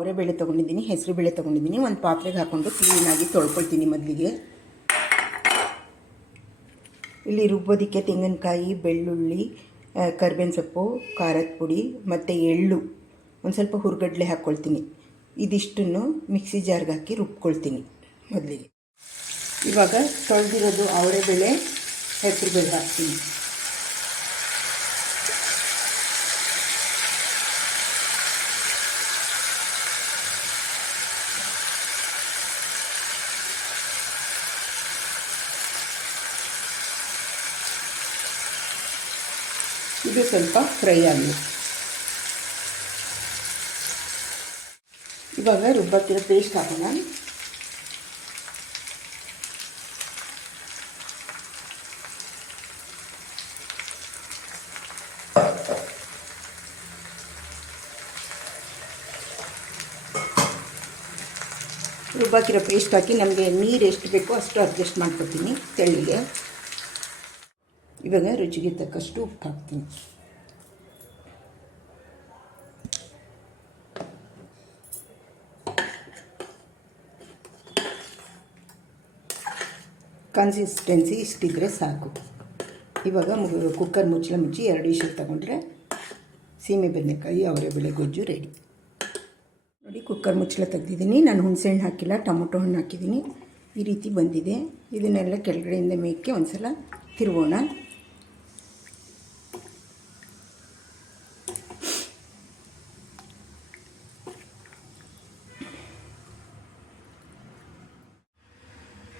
ಅವರೇ ಬೇಳೆ ತೊಗೊಂಡಿದ್ದೀನಿ, ಹೆಸರು ಬೇಳೆ ತೊಗೊಂಡಿದ್ದೀನಿ. ಒಂದು ಪಾತ್ರೆಗೆ ಹಾಕ್ಕೊಂಡು ಕ್ಲೀನಾಗಿ ತೊಳ್ಕೊಳ್ತೀನಿ ಮೊದಲಿಗೆ. ಇಲ್ಲಿ ರುಬ್ಬೋದಕ್ಕೆ ತೆಂಗಿನಕಾಯಿ, ಬೆಳ್ಳುಳ್ಳಿ, ಕರಿಬೇವಿನ ಸೊಪ್ಪು, ಖಾರದ ಪುಡಿ ಮತ್ತು ಎಳ್ಳು, ಒಂದು ಸ್ವಲ್ಪ ಹುರ್ಗಡ್ಲೆ ಹಾಕ್ಕೊಳ್ತೀನಿ. ಇದಿಷ್ಟನ್ನು ಮಿಕ್ಸಿ ಜಾರ್ಗೆ ಹಾಕಿ ರುಬ್ಕೊಳ್ತೀನಿ ಮೊದಲಿಗೆ. ಇವಾಗ ತೊಳೆದಿರೋದು ಅವರೇ ಬೇಳೆ, ಹೆಸರು ಬೇಳೆ ಹಾಕ್ತೀನಿ. ಇದು ಸ್ವಲ್ಪ ಫ್ರೈ ಆಗಲಿ. ಇವಾಗ ರುಬ್ಬಕ್ಕಿರೋ ಪೇಸ್ಟ್ ಹಾಕೋಣ. ರುಬ್ಬಕ್ಕಿರೋ ಪೇಸ್ಟ್ ಹಾಕಿ ನಮಗೆ ನೀರು ಎಷ್ಟು ಬೇಕೋ ಅಷ್ಟು ಅಡ್ಜಸ್ಟ್ ಮಾಡ್ಕೊತೀನಿ ತೆಳ್ಳಿಗೆ. ಇವಾಗ ರುಚಿಗೆ ತಕ್ಕಷ್ಟು ಉಪ್ಪು ಹಾಕ್ತೀನಿ. ಕನ್ಸಿಸ್ಟೆನ್ಸಿ ಇಷ್ಟಿದ್ರೆ ಸಾಕು. ಇವಾಗ ಕುಕ್ಕರ್ ಮುಚ್ಚಳ ಮುಚ್ಚಿ 2 ವಿಷಲ್ ತಗೊಂಡ್ರೆ ಸೀಮೆ ಬದನೆಕಾಯಿ ಅವರೆಬೇಳೆ ಗೊಜ್ಜು ರೆಡಿ. ನೋಡಿ, ಕುಕ್ಕರ್ ಮುಚ್ಚಳ ತೆಗೆದಿದ್ದೀನಿ. ನಾನು ಹುಣಸೆಹಣ್ಣು ಹಾಕಿಲ್ಲ, ಟೊಮೊಟೊ ಹಣ್ಣು ಹಾಕಿದ್ದೀನಿ. ಈ ರೀತಿ ಬಂದಿದೆ. ಇದನ್ನೆಲ್ಲ ಕೆಳಗಡೆಯಿಂದ ಮೇಕ್ಕೆ ಒಂದು ಸಲ ತಿರುಗೋಣ.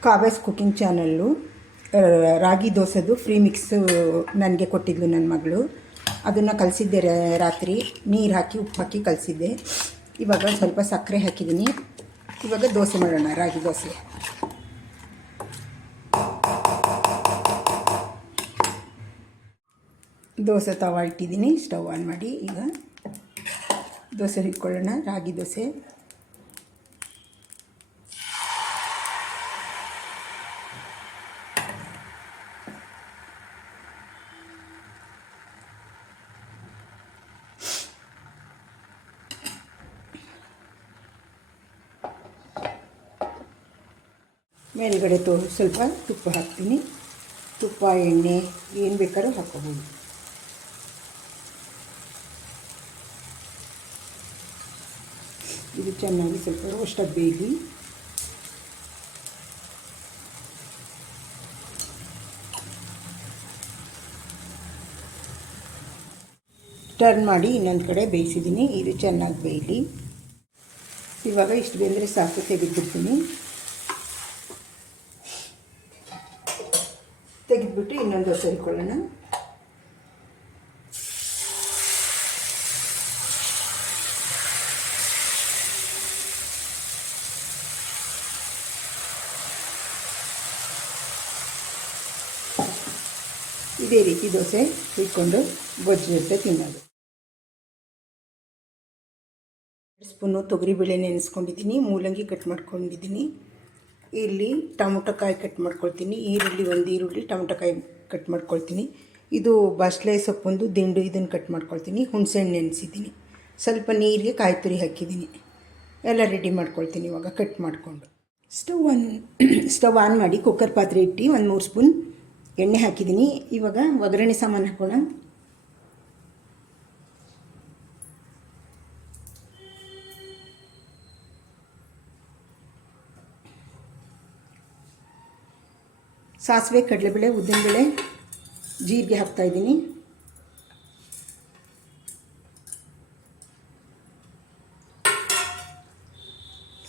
ಕಾವ್ಯಸ್ ಕುಕಿಂಗ್ ಚಾನಲ್ಲು ರಾಗಿ ದೋಸೆದು ಫ್ರೀ ಮಿಕ್ಸು ನನಗೆ ಕೊಟ್ಟಿದ್ಲು ನನ್ನ ಮಗಳು. ಅದನ್ನು ಕಲಸಿದ್ದೆ ರಾತ್ರಿ, ನೀರು ಹಾಕಿ ಉಪ್ಪು ಹಾಕಿ ಕಲಸಿದ್ದೆ. ಇವಾಗ ಸ್ವಲ್ಪ ಸಕ್ಕರೆ ಹಾಕಿದ್ದೀನಿ. ಇವಾಗ ದೋಸೆ ಮಾಡೋಣ, ರಾಗಿ ದೋಸೆ. ದೋಸೆ ತವ ಇಟ್ಟಿದ್ದೀನಿ, ಸ್ಟವ್ ಆನ್ ಮಾಡಿ. ಈಗ ದೋಸೆ ಇಟ್ಕೊಳ್ಳೋಣ, ರಾಗಿ ದೋಸೆ. ಮೇಲ್ಗಡೆ ಸ್ವಲ್ಪ ತುಪ್ಪ ಹಾಕ್ತೀನಿ. ತುಪ್ಪ, ಎಣ್ಣೆ ಏನು ಬೇಕಾದ್ರೂ ಹಾಕ್ಕೋಬೋದು. ಇದು ಚೆನ್ನಾಗಿ ಸ್ವಲ್ಪ ರೋಸ್ಟಾಗಿ ಬೇಯಲಿ. ಟರ್ನ್ ಮಾಡಿ ಇನ್ನೊಂದು ಕಡೆ ಬೇಯಿಸಿದ್ದೀನಿ. ಇದು ಚೆನ್ನಾಗಿ ಬೇಯಲಿ. ಇವಾಗ ಇಷ್ಟು ಬೆಂದರೆ ಸಾಕು, ತೆಗೆದುಬಿಡ್ತೀನಿ. ತೆಗೆದುಬಿಟ್ಟು ಇನ್ನೊಂದು ದೋಸೆ ಇಟ್ಕೊಳ್ಳೋಣ. ಇದೇ ರೀತಿ ದೋಸೆ ಇಟ್ಕೊಂಡು ಗೊಜ್ಜು ಜೊತೆ ತಿನ್ನೋದು. 2 ಸ್ಪೂನು ತೊಗರಿಬೇಳೆ ನೆನೆಸ್ಕೊಂಡಿದ್ದೀನಿ. ಮೂಲಂಗಿ ಕಟ್ ಮಾಡ್ಕೊಂಡಿದ್ದೀನಿ. ಇಲ್ಲಿ ಟೊಮೊಟೊ ಕಾಯಿ ಕಟ್ ಮಾಡ್ಕೊಳ್ತೀನಿ. ಒಂದು ಈರುಳ್ಳಿ, ಟೊಮೊಟೊ ಕಾಯಿ ಕಟ್ ಮಾಡ್ಕೊಳ್ತೀನಿ. ಇದು ಬಸಳೆ ಸೊಪ್ಪೊಂದು ದಿಂಡು, ಇದನ್ನು ಕಟ್ ಮಾಡ್ಕೊಳ್ತೀನಿ. ಹುಣಸೆಹಣ್ಣು ನೆನೆಸಿದ್ದೀನಿ. ಸ್ವಲ್ಪ ನೀರಿಗೆ ಕಾಯಿ ತುರಿ ಹಾಕಿದ್ದೀನಿ. ಎಲ್ಲ ರೆಡಿ ಮಾಡ್ಕೊಳ್ತೀನಿ. ಇವಾಗ ಕಟ್ ಮಾಡಿಕೊಂಡು ಸ್ಟವ್ ಆನ್ ಮಾಡಿ ಕುಕ್ಕರ್ ಪಾತ್ರೆ ಇಟ್ಟು 1-3 ಸ್ಪೂನ್ ಎಣ್ಣೆ ಹಾಕಿದ್ದೀನಿ. ಇವಾಗ ಒಗ್ಗರಣೆ ಸಾಮಾನು ಹಾಕೋಣ. ಸಾಸಿವೆ, ಕಡಲೆಬೇಳೆ, ಉದ್ದಿನಬೇಳೆ, ಜೀರಿಗೆ ಹಾಕ್ತಾಯಿದ್ದೀನಿ.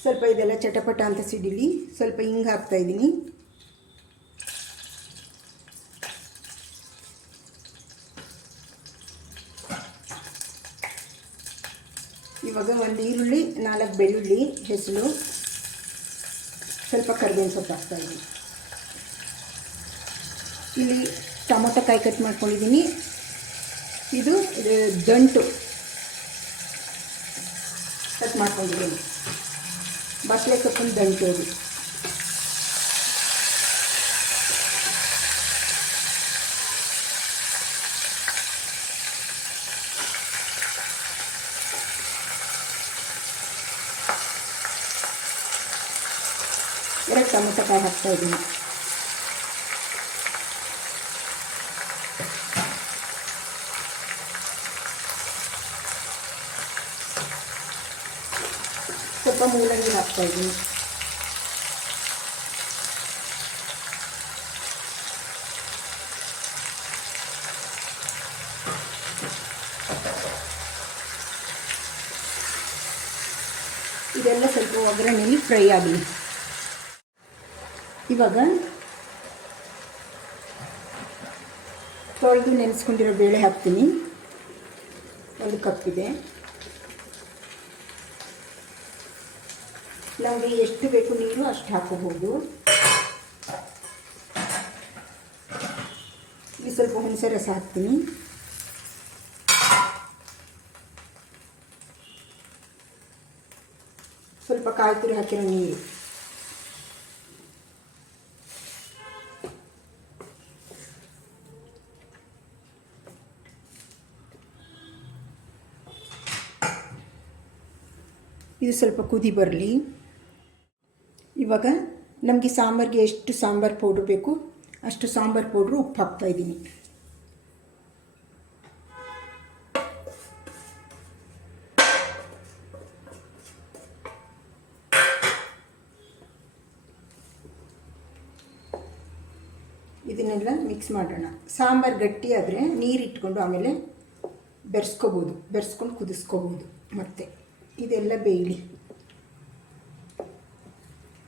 ಸ್ವಲ್ಪ ಇದೆಲ್ಲ ಚಟಪಟ ಅಂತ ಸಿಡಿಲಿ. ಸ್ವಲ್ಪ ಹಿಂಗೆ ಹಾಕ್ತಾಯಿದ್ದೀನಿ. ಇವಾಗ 1 ಈರುಳ್ಳಿ, 4 ಬೆಳ್ಳುಳ್ಳಿ ಹೆಸರು, ಸ್ವಲ್ಪ ಕರಿಬೇವಿನ ಸೊಪ್ಪು ಹಾಕ್ತಾಯಿದ್ದೀನಿ. ಇಲ್ಲಿ ಟೊಮೊಟೊ ಕಾಯಿ ಕಟ್ ಮಾಡ್ಕೊಂಡಿದ್ದೀನಿ. ಇದು ದಂಟು ಕಟ್ ಮಾಡ್ಕೊಂಡಿದ್ದೀನಿ. ಬಸಳೆ ಸೊಪ್ಪಿನ ದಂಟು ಅದು. 2 ಟೊಮೆಟೊಕಾಯಿ ಹಾಕ್ತಾಯಿದ್ದೀನಿ. ಸ್ವಲ್ಪ ಮೂಲಂಗಿ ಹಾಕ್ತಾಯಿದ್ದೀನಿ. ಇದೆಲ್ಲ ಸ್ವಲ್ಪ ಒಗ್ಗರಣೆಯಲ್ಲಿ ಫ್ರೈ ಆಗಲಿ. ಇವಾಗ ತೊಳೆದು ನೆನೆಸ್ಕೊಂಡಿರೋ ಬೇಳೆ ಹಾಕ್ತೀನಿ. 1 ಕಪ್ ಇದೆ. ನಮಗೆ ಎಷ್ಟು ಬೇಕು ನೀರು ಅಷ್ಟು ಹಾಕೋಬೋದು. ಇಲ್ಲಿ ಸ್ವಲ್ಪ ಹುಣಸೆ ರಸ ಹಾಕ್ತೀನಿ. ಸ್ವಲ್ಪ ಕಾಯಿ ತುರಿ ಹಾಕಿರೋ ನೀರು. ಇದು ಸ್ವಲ್ಪ ಕುದಿ ಬರಲಿ. ಇವಾಗ ನಮಗೆ ಸಾಂಬಾರಿಗೆ ಎಷ್ಟು ಸಾಂಬಾರು ಪೌಡ್ರ್ ಬೇಕು ಅಷ್ಟು ಸಾಂಬಾರು ಪೌಡ್ರು, ಉಪ್ಪು ಹಾಕ್ತಾಯಿದ್ದೀನಿ. ಇದನ್ನೆಲ್ಲ ಮಿಕ್ಸ್ ಮಾಡೋಣ. ಸಾಂಬಾರು ಗಟ್ಟಿ ಆದರೆ ನೀರು ಇಟ್ಕೊಂಡು ಆಮೇಲೆ ಬೆರೆಸ್ಕೊಂಡು ಕುದಿಸ್ಕೋಬೋದು. ಮತ್ತು ಇದೆಲ್ಲ ಬೇಯಲಿ.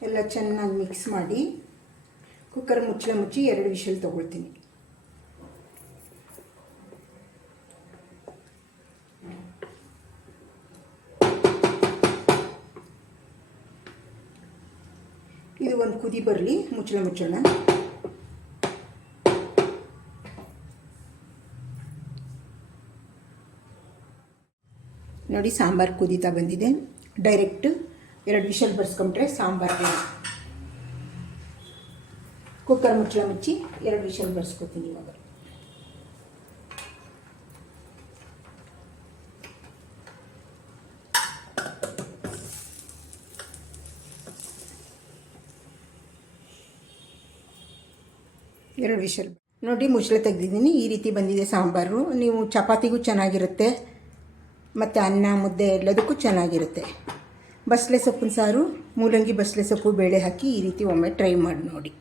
ಎಲ್ಲ ಚೆನ್ನಾಗಿ ಮಿಕ್ಸ್ ಮಾಡಿ ಕುಕ್ಕರ್ ಮುಚ್ಚಿ 2 ವಿಷಲ್ ತೊಗೊಳ್ತೀನಿ. ಇದು ಒಂದು ಕುದಿ ಬರಲಿ. ಮುಚ್ಚೋಣ. ನೋಡಿ, ಸಾಂಬಾರು ಕುದೀತಾ ಬಂದಿದೆ. ಡೈರೆಕ್ಟ್ 2 ವಿಷಲ್ ಬರ್ಸ್ಕೊಂಡ್ರೆ ಸಾಂಬಾರು ರೆಡಿ. ಕುಕ್ಕರ್ ಮುಚ್ಚಿ 2 ವಿಷಲ್ ಬರ್ಸ್ಕೊತೀನಿ. ಇವಾಗ ಎರಡು ವಿಷಲ್ ನೋಡಿ, ಮುಚ್ಚಳ ತೆಗೆದಿದ್ದೀನಿ. ಈ ರೀತಿ ಬಂದಿದೆ ಸಾಂಬಾರು. ನೀವು ಚಪಾತಿಗೂ ಚೆನ್ನಾಗಿರುತ್ತೆ ಮತ್ತು ಅನ್ನ ಮುದ್ದೆ ಎಲ್ಲದಕ್ಕೂ ಚೆನ್ನಾಗಿರುತ್ತೆ. ಬಸಳೆ ಸೊಪ್ಪಿನ ಸಾರು, ಮೂಲಂಗಿ ಬಸಳೆ ಸೊಪ್ಪು ಬೇಳೆ ಹಾಕಿ ಈ ರೀತಿ ಒಮ್ಮೆ ಟ್ರೈ ಮಾಡಿ ನೋಡಿ.